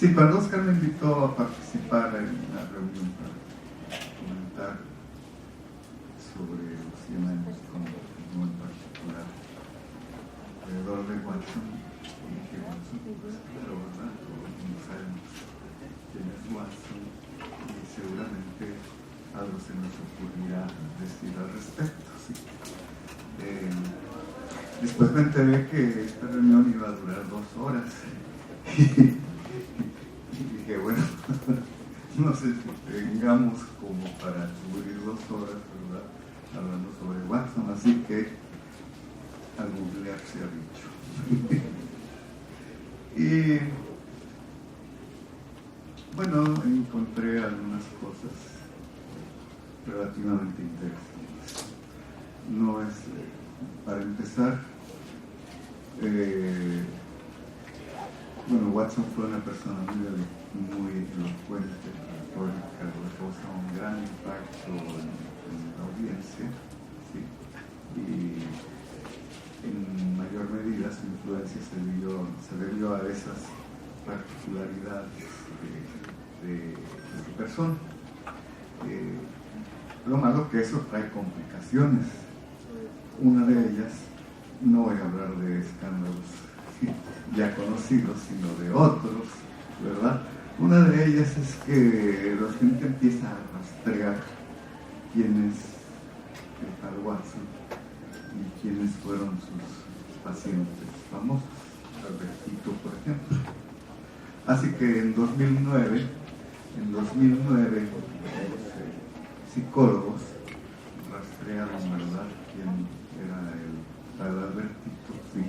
Sí, cuando Oscar me invitó a participar en la reunión para comentar sobre los 100 años como en particular alrededor de Watson, y dije, Watson, pues claro, ¿verdad? Todos sabemos quién es Watson y seguramente algo se nos ocurrirá decir al respecto, ¿sí? Después me enteré que esta reunión iba a durar 2 horas y dije, bueno, no sé si tengamos como para cubrir 2 horas, ¿verdad?, hablando sobre Watson, así que a googlear se ha dicho. Y bueno, encontré algunas cosas relativamente interesantes. No es, para empezar, bueno, Watson fue una persona muy elocuente, retórica, que causó un gran impacto en la audiencia, ¿sí? Y en mayor medida su influencia se debió a esas particularidades de su persona. Lo malo que eso trae complicaciones. Una de ellas, no voy a hablar de escándalos ya conocidos, sino de otros, ¿verdad? Una de ellas es que la gente empieza a rastrear quién es el tal Watson y quiénes fueron sus pacientes famosos, Albertito, por ejemplo. Así que en 2009 los psicólogos rastrearon, ¿verdad?, quién era el tal Albertito, sí,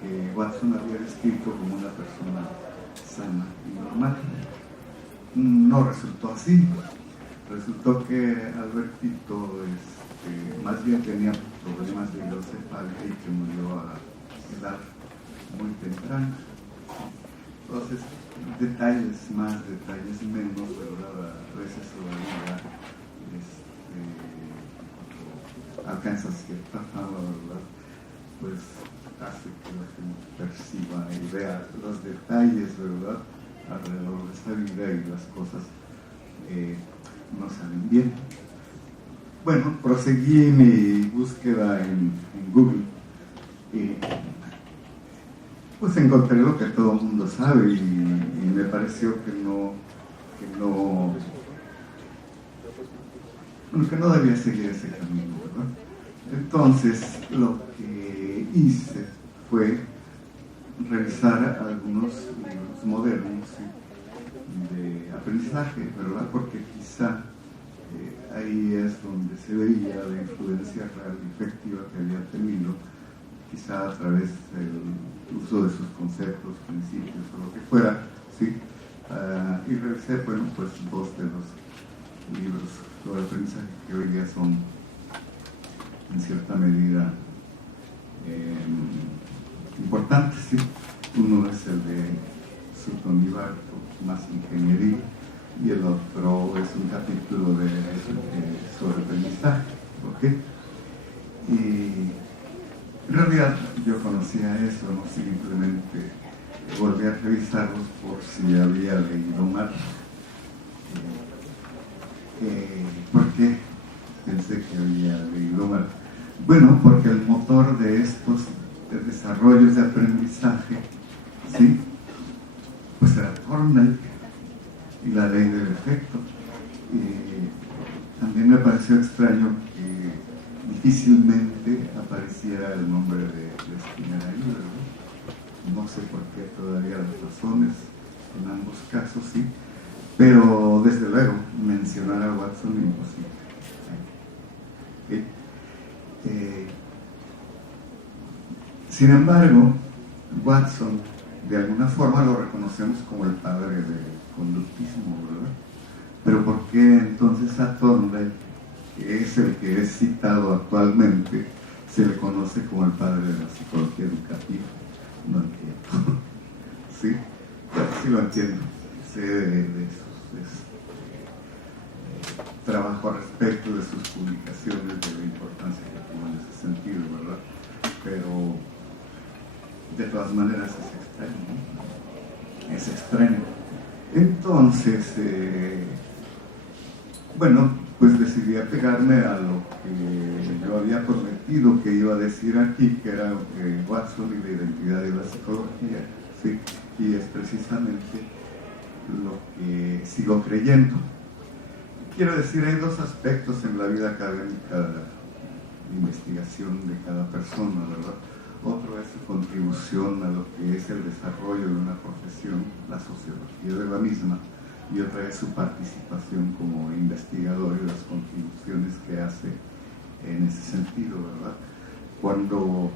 que Watson había descrito como una persona sana y normal. No resultó así. Resultó que Albertito más bien tenía problemas de hidrocefalia y que murió a edad muy temprana. Entonces, detalles más, detalles menos, ¿verdad? A veces la vida alcanza cierta fama, ¿verdad? Pues hace que la gente perciba y vea los detalles, ¿verdad?, alrededor de esta vida, y las cosas no salen bien. Bueno, proseguí mi búsqueda en Google y pues encontré lo que todo el mundo sabe, y me pareció que no debía seguir ese camino, ¿verdad? Entonces, lo que hice fue revisar algunos libros modernos de aprendizaje, ¿verdad? Porque quizá ahí es donde se veía la influencia real y efectiva que había tenido, quizá a través del uso de sus conceptos, principios o lo que fuera, ¿sí? Y revisé, bueno, pues 2 de los libros sobre aprendizaje que hoy día son en cierta medida importantes, ¿sí? Uno es el de Sutton y Barto, más ingeniería, y el otro es un capítulo sobre aprendizaje, ¿ok? Y en realidad yo conocía eso, no simplemente volví a revisarlos por si había leído mal. ¿Por qué pensé que había leído mal? Bueno, porque el motor de estos desarrollos de aprendizaje, ¿sí?, pues era Thorndike y la ley del efecto. También me pareció extraño que difícilmente apareciera el nombre de Skinner ahí, ¿verdad? No sé por qué todavía las razones en ambos casos, sí, pero desde luego mencionar a Watson imposible. Sin embargo, Watson de alguna forma lo reconocemos como el padre del conductismo, ¿verdad? Pero ¿por qué entonces a Thorndike, que es el que es citado actualmente, se le conoce como el padre de la psicología educativa? No entiendo. ¿Sí? Pero sí lo entiendo. Sé de sus trabajo al respecto, de sus publicaciones, de la importancia que tuvo en ese sentido, ¿verdad? Pero de todas maneras es extraño, ¿no? Es extraño. Entonces, bueno, pues decidí apegarme a lo que yo había prometido que iba a decir aquí, que era Watson y la identidad de la psicología, ¿sí? Y es precisamente lo que sigo creyendo. Quiero decir, hay dos aspectos en la vida académica de investigación de cada persona, ¿verdad? Otro es su contribución a lo que es el desarrollo de una profesión, la sociología de la misma, y otra es su participación como investigador y las contribuciones que hace en ese sentido, ¿verdad? Cuando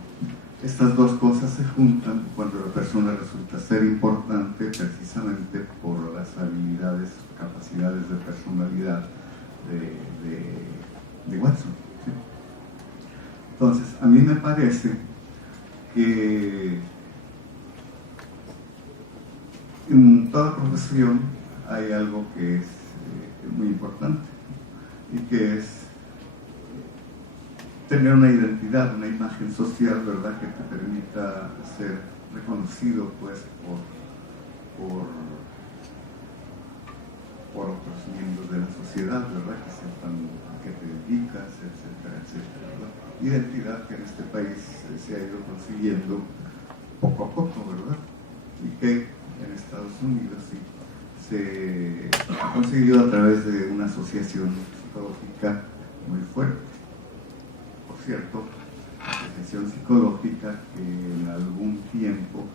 estas dos cosas se juntan, cuando la persona resulta ser importante precisamente por las habilidades, capacidades de personalidad de Watson, ¿sí? Entonces, a mí me parece que en toda profesión hay algo que es muy importante y que es tener una identidad, una imagen social, ¿verdad?, que te permita ser reconocido, pues, por otros miembros de la sociedad, ¿verdad?, que sepan a qué te dedicas, etcétera, etcétera, ¿verdad? Identidad que en este país se ha ido consiguiendo poco a poco, ¿verdad? Y que en Estados Unidos sí se ha conseguido a través de una asociación psicológica muy fuerte. Por cierto, la asociación psicológica que en algún tiempo,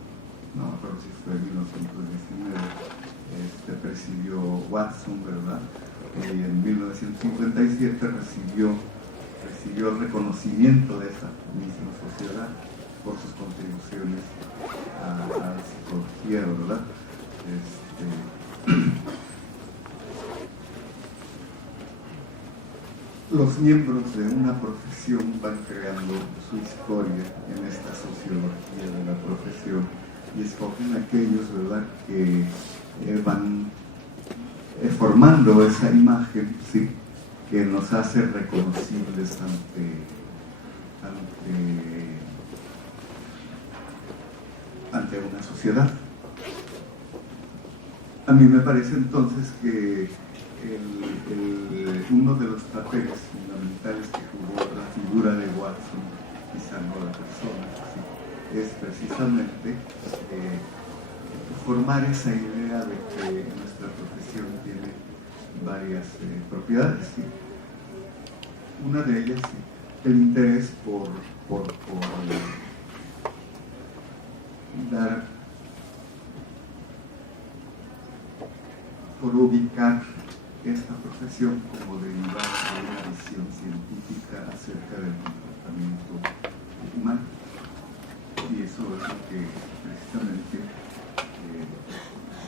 no me acuerdo si fue en 1919, presidió Watson, ¿verdad? Y en 1957 recibió el reconocimiento de esa misma sociedad por sus contribuciones a la psicología, ¿verdad? Los miembros de una profesión van creando su historia en esta sociología de la profesión y escogen aquellos, ¿verdad?, que van formando esa imagen, ¿sí?, que nos hace reconocibles ante una sociedad. A mí me parece entonces que uno de los papeles fundamentales que jugó la figura de Watson, quizá no la persona, ¿sí?, es precisamente formar esa idea de que nuestra profesión tiene varias propiedades, ¿sí? Una de ellas, sí, el interés por ubicar esta profesión como derivada de una visión científica acerca del comportamiento humano. Y eso es lo que precisamente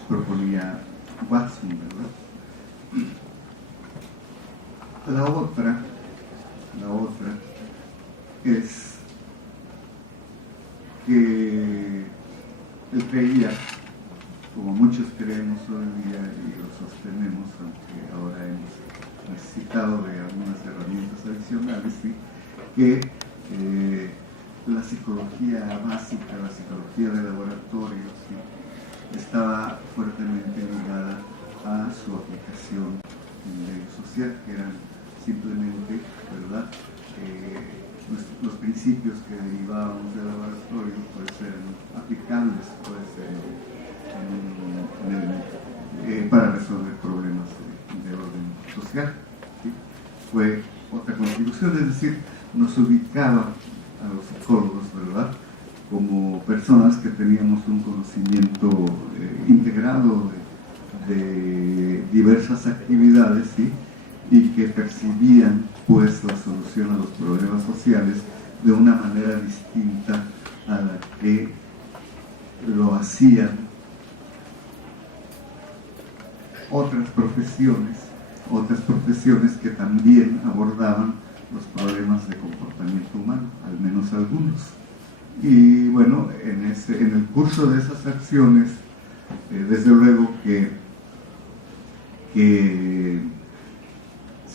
proponía Watson, ¿verdad? La otra es que él creía, como muchos creemos hoy día y lo sostenemos, aunque ahora hemos necesitado de algunas herramientas adicionales, ¿sí?, que la psicología básica, la psicología de laboratorio, ¿sí?, estaba fuertemente ligada a su aplicación en el medio social, que eran simplemente, ¿verdad?, los principios que derivábamos del laboratorio pues eran aplicables para resolver problemas de orden social, ¿sí? Fue otra contribución, es decir, nos ubicaba a los psicólogos, ¿verdad?, como personas que teníamos un conocimiento integrado de diversas actividades, ¿sí?, y que percibían pues la solución a los problemas sociales de una manera distinta a la que lo hacían otras profesiones que también abordaban los problemas de comportamiento humano, al menos algunos. Y bueno, en el curso de esas acciones, desde luego que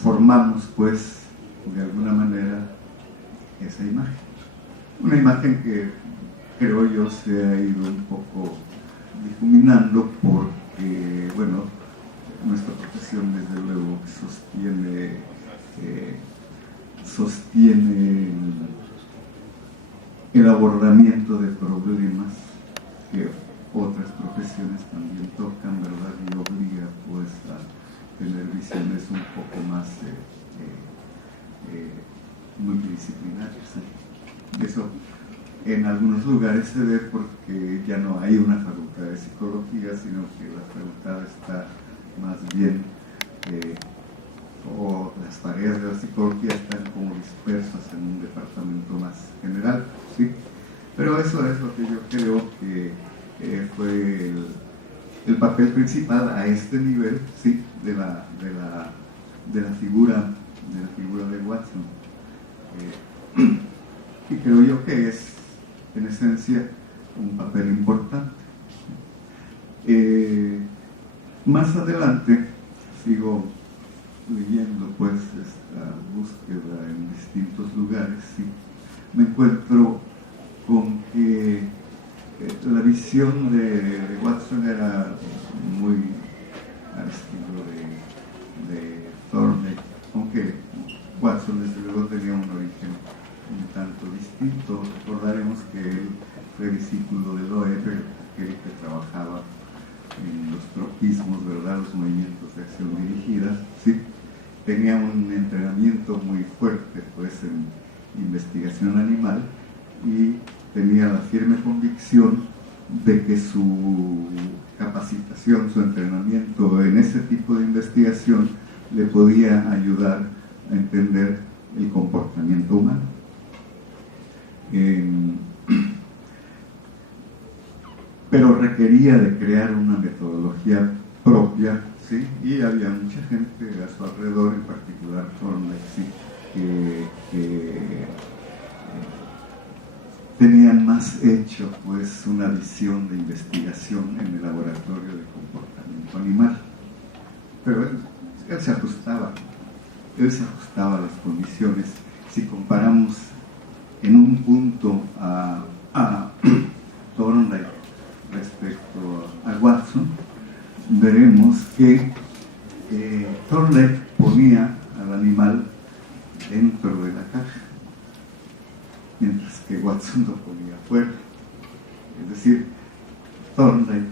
formamos pues de alguna manera esa imagen. Una imagen que creo yo se ha ido un poco difuminando porque, bueno, revisión, desde luego, sostiene el abordamiento de problemas que otras profesiones también tocan, ¿verdad? Y obliga pues a tener visiones un poco más multidisciplinarias. Eso en algunos lugares se ve porque ya no hay una facultad de psicología, sino que la facultad está más bien, o las tareas de la psicología están como dispersas en un departamento más general, ¿sí? Pero eso es lo que yo creo que fue el papel principal a este nivel, ¿sí? de la figura de Watson. Y creo yo que es, en esencia, un papel importante. Más adelante sigo leyendo pues esta búsqueda en distintos lugares, ¿sí? Me encuentro con que la visión de Watson era muy al estilo de Thorndike, aunque Watson desde luego tenía un origen un tanto distinto. Recordaremos que él fue discípulo de Loewe, aquel que trabajaba en los tropismos, ¿verdad?, los movimientos de acción dirigida, ¿sí? Tenía un entrenamiento muy fuerte pues en investigación animal y tenía la firme convicción de que su capacitación, su entrenamiento en ese tipo de investigación le podía ayudar a entender el comportamiento humano. Pero requería de crear una metodología propia, ¿sí? Y había mucha gente a su alrededor, en particular Thorndike, ¿sí? que tenían más hecho pues una visión de investigación en el laboratorio de comportamiento animal. Pero él se ajustaba a las condiciones. Si comparamos en un punto a Thorndike respecto a Watson, veremos que Thorndike ponía al animal dentro de la caja, mientras que Watson lo ponía fuera. Es decir, Thorndike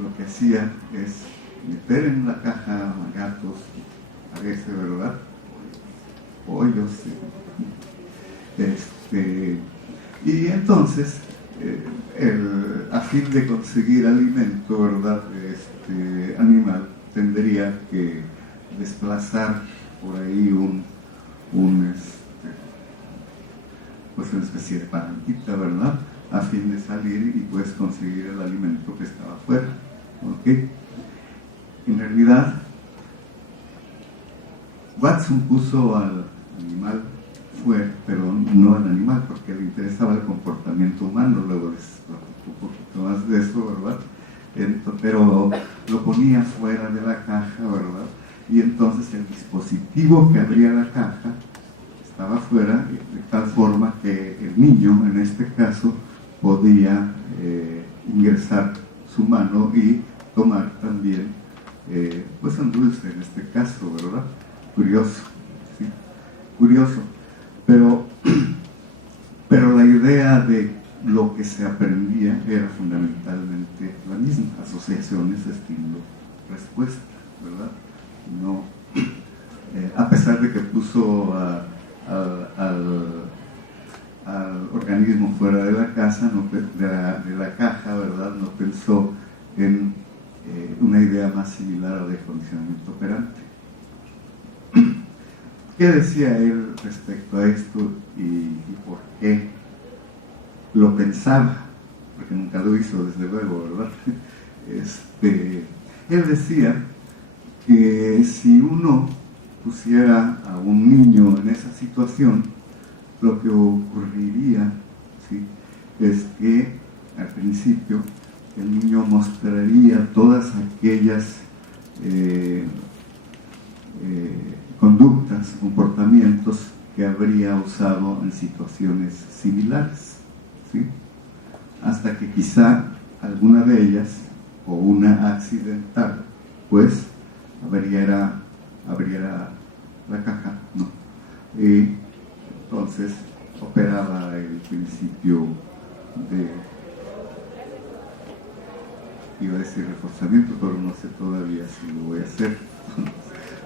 lo que hacía es meter en la caja gatos, parece, ¿verdad?, pollos, y entonces a fin de conseguir alimento, ¿verdad?, animal tendría que desplazar por ahí pues una especie de palanquita, ¿verdad?, a fin de salir y pues conseguir el alimento que estaba fuera, ¿ok? En realidad, Watson puso al animal fuera, pero no al animal, porque le interesaba el comportamiento humano. Luego les platico un poquito más de eso, ¿verdad? Pero lo ponía fuera de la caja, ¿verdad? Y entonces el dispositivo que abría la caja estaba fuera, de tal forma que el niño, en este caso, podía ingresar su mano y tomar también pues un dulce, en este caso, ¿verdad? Curioso, ¿sí? Curioso. Pero la idea de lo que se aprendía era fundamentalmente la misma: asociaciones, estímulo-respuesta, ¿verdad? No, a pesar de que puso al organismo fuera de la casa, de la caja, ¿verdad?, no pensó en una idea más similar a la de condicionamiento operante. ¿Qué decía él respecto a esto y por qué lo pensaba? Porque nunca lo hizo, desde luego, ¿verdad? Él decía que si uno pusiera a un niño en esa situación, lo que ocurriría, ¿sí?, es que al principio el niño mostraría todas aquellas conductas, comportamientos que habría usado en situaciones similares, ¿sí?, hasta que quizá alguna de ellas, o una accidental, pues abriera la caja, no. Y entonces operaba el principio de, iba a decir reforzamiento, pero no sé todavía si lo voy a hacer.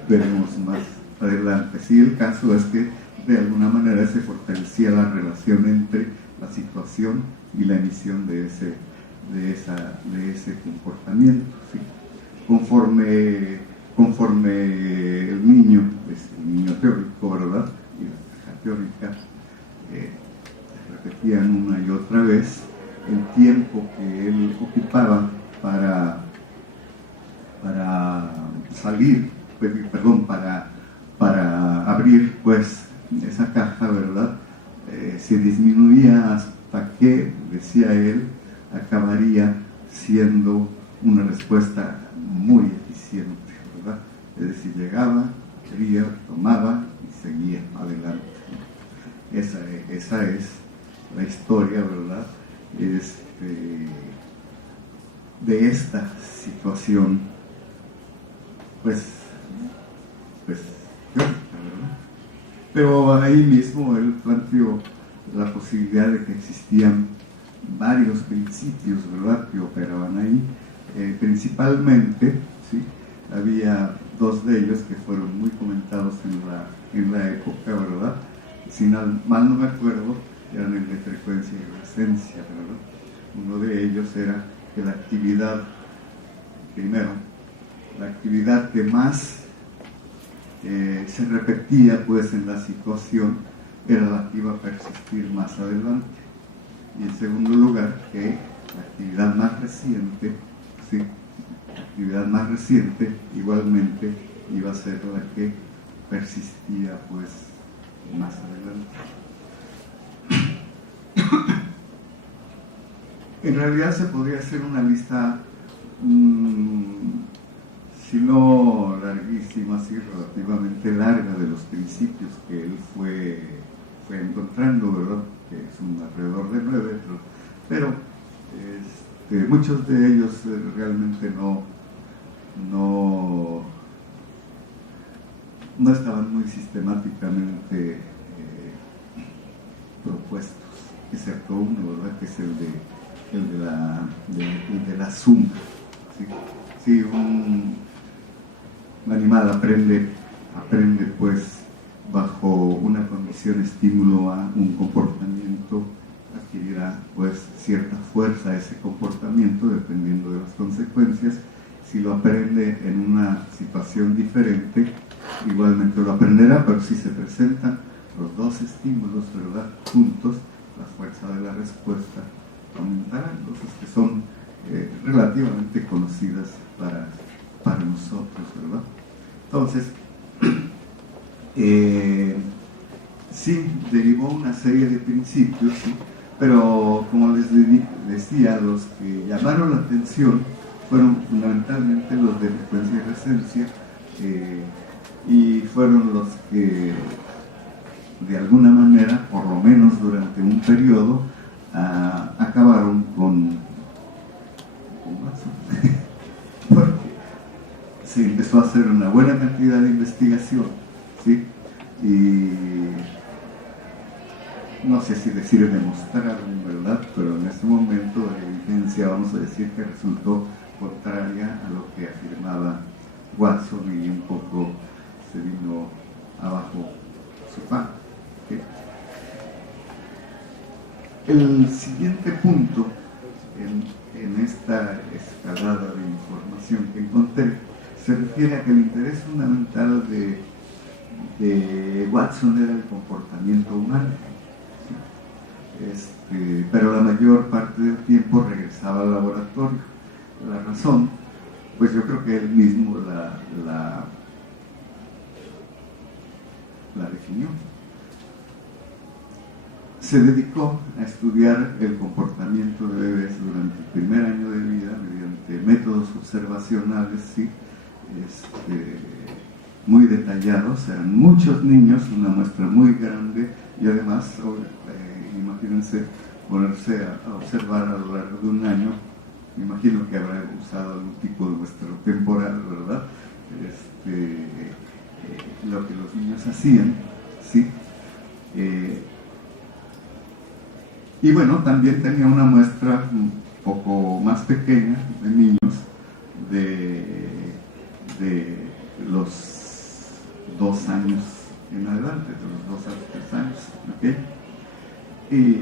Veremos más adelante. Sí, el caso es que de alguna manera se fortalecía la relación entre la situación y la emisión de ese comportamiento. ¿Sí? Conforme el niño, pues, el niño teórico, ¿verdad? Y la caja teórica repetían una y otra vez el tiempo que él ocupaba para salir, para abrir pues esa caja, ¿verdad? Se disminuía hasta que, decía él, acabaría siendo una respuesta muy eficiente, ¿verdad? Es decir, llegaba, quería, tomaba y seguía adelante. Esa es la historia, ¿verdad? De esta situación, pues teórica, ¿verdad? Pero ahí mismo él planteó la posibilidad de que existían varios principios, ¿verdad?, que operaban ahí. Principalmente, ¿sí?, había dos de ellos que fueron muy comentados en la época, ¿verdad? Si mal no me acuerdo, eran el de frecuencia y presencia, ¿verdad? Uno de ellos era que la actividad que más se repetía pues en la situación era la que iba a persistir más adelante. Y en segundo lugar, que la actividad más reciente, ¿sí?, igualmente iba a ser la que persistía pues más adelante. En realidad se podría hacer una lista, si no larguísima, sí relativamente larga, de los principios que él fue encontrando, ¿verdad? Que son alrededor de 9, pero muchos de ellos realmente no estaban muy sistemáticamente propuestos, excepto uno, ¿verdad?, que es el de la suma. ¿Sí? Un animal aprende pues bajo una condición estímulo a un comportamiento, adquirirá pues cierta fuerza ese comportamiento dependiendo de las consecuencias. Si lo aprende en una situación diferente, igualmente lo aprenderá, pero si se presentan los dos estímulos, ¿verdad?, juntos, la fuerza de la respuesta aumentará. Cosas que son relativamente conocidas para nosotros, ¿verdad? Entonces, sí, derivó una serie de principios, ¿sí?, pero como les decía, los que llamaron la atención fueron fundamentalmente los de frecuencia y presencia, y fueron los que de alguna manera, por lo menos durante un periodo, acabaron con Watson. Porque se empezó a hacer una buena cantidad de investigación, ¿sí?, y no sé si decir demostraron, ¿verdad?, pero en ese momento la evidencia, vamos a decir, que resultó contraria a lo que afirmaba Watson, y un poco se vino abajo su pan. ¿Sí? El siguiente punto en esta escalada de información que encontré se refiere a que el interés fundamental de Watson era el comportamiento humano, ¿sí? Pero la mayor parte del tiempo regresaba al laboratorio. La razón, pues yo creo que él mismo la definió. Se dedicó a estudiar el comportamiento de bebés durante el primer año de vida mediante métodos observacionales, ¿sí?, muy detallados. Eran muchos niños, una muestra muy grande, y además, imagínense ponerse a observar a lo largo de un año. Me imagino que habrá usado algún tipo de muestreo temporal, ¿verdad? lo que los niños hacían, ¿sí? Y bueno, también tenía una muestra un poco más pequeña de niños de los 2 años en adelante, de los 2 a los 3 años, ¿ok? Y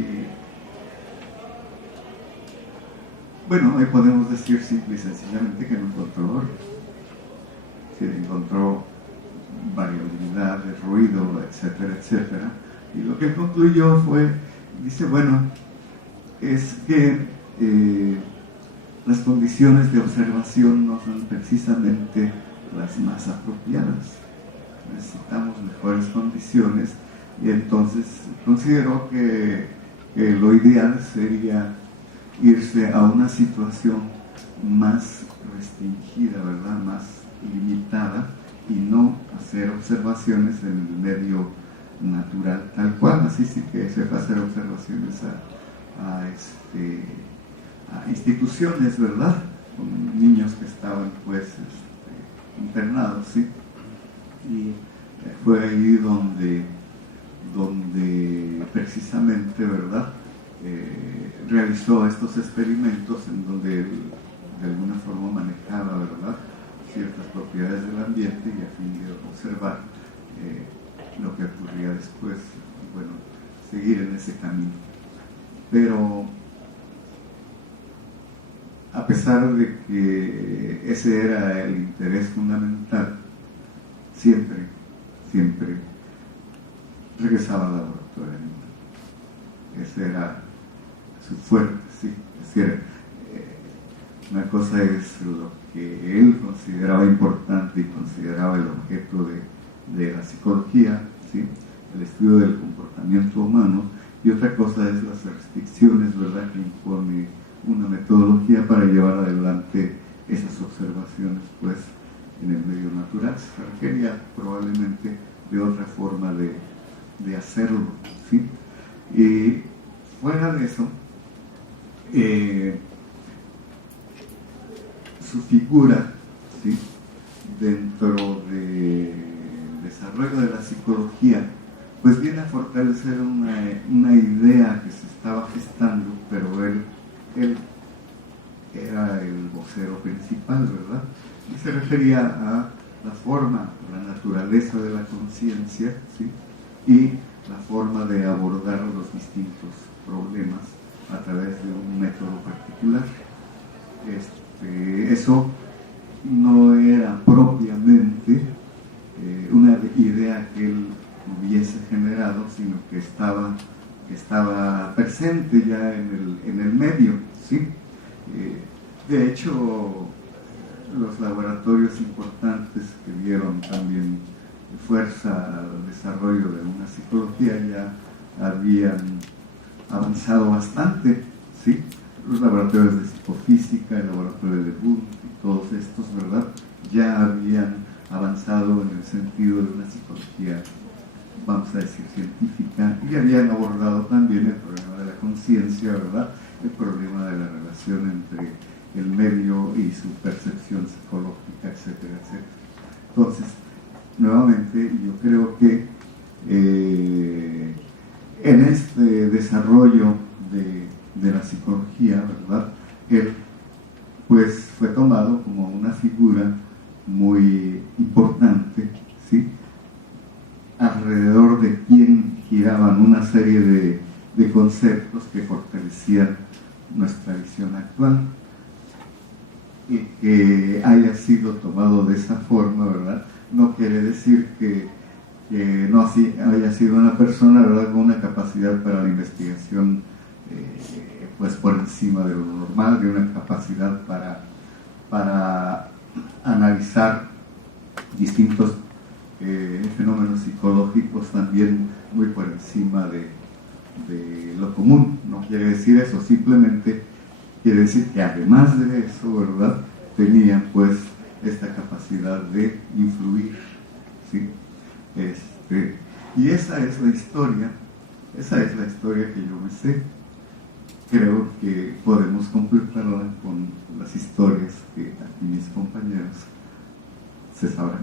bueno, hoy podemos decir simple y sencillamente que no encontró oro, que encontró variabilidad de ruido, etcétera, etcétera. Y lo que concluyó fue, dice, bueno, es que las condiciones de observación no son precisamente las más apropiadas. Necesitamos mejores condiciones y entonces consideró que lo ideal sería irse a una situación más restringida, ¿verdad? Más limitada, y no hacer observaciones en el medio natural tal cual. Así sí que se va a hacer observaciones a instituciones, ¿verdad? Con niños que estaban pues internados, ¿sí? Y fue ahí donde precisamente, ¿verdad? Realizó estos experimentos en donde él, de alguna forma, manejaba, ¿verdad?, ciertas propiedades del ambiente, y a fin de observar lo que ocurría después, y bueno, seguir en ese camino. Pero a pesar de que ese era el interés fundamental, siempre regresaba al laboratorio animal. Ese era su fuerte, sí. Es decir, una cosa es lo que él consideraba importante y consideraba el objeto de la psicología, ¿sí?, el estudio del comportamiento humano, y otra cosa es las restricciones, ¿verdad?, que impone una metodología para llevar adelante esas observaciones, pues, en el medio natural. Se requería probablemente de otra forma de hacerlo, ¿sí? Y fuera de eso, su figura, ¿sí?, dentro del desarrollo de la psicología, pues viene a fortalecer una idea que se estaba gestando, pero él era el vocero principal, ¿verdad? Y se refería a la forma, la naturaleza de la conciencia, ¿sí?, y la forma de abordar los distintos problemas a través de un método particular. Eso no era propiamente una idea que él hubiese generado, sino que estaba presente ya en el medio, ¿sí? De hecho, los laboratorios importantes que dieron también fuerza al desarrollo de una psicología ya habían avanzado bastante, ¿sí? Los laboratorios de psicofísica, el laboratorio de Wundt y todos estos, ¿verdad?, ya habían avanzado en el sentido de una psicología, vamos a decir, científica, y habían abordado también el problema de la conciencia, ¿verdad?, el problema de la relación entre el medio y su percepción psicológica, etcétera, etcétera. Entonces, nuevamente, yo creo que en este desarrollo de la psicología, ¿verdad?, él pues fue tomado como una figura muy importante, ¿sí?, alrededor de quien giraban una serie de conceptos que fortalecían nuestra visión actual. Y que haya sido tomado de esa forma, ¿verdad?, no quiere decir que no haya sido una persona, ¿verdad?, con una capacidad para la investigación pues por encima de lo normal, de una capacidad para analizar distintos fenómenos psicológicos también muy por encima de lo común. No quiere decir eso, simplemente quiere decir que además de eso, ¿verdad?, tenían pues esta capacidad de influir, ¿sí? Y esa es la historia que yo me sé. Creo que podemos completarla con las historias que aquí mis compañeros se sabrá.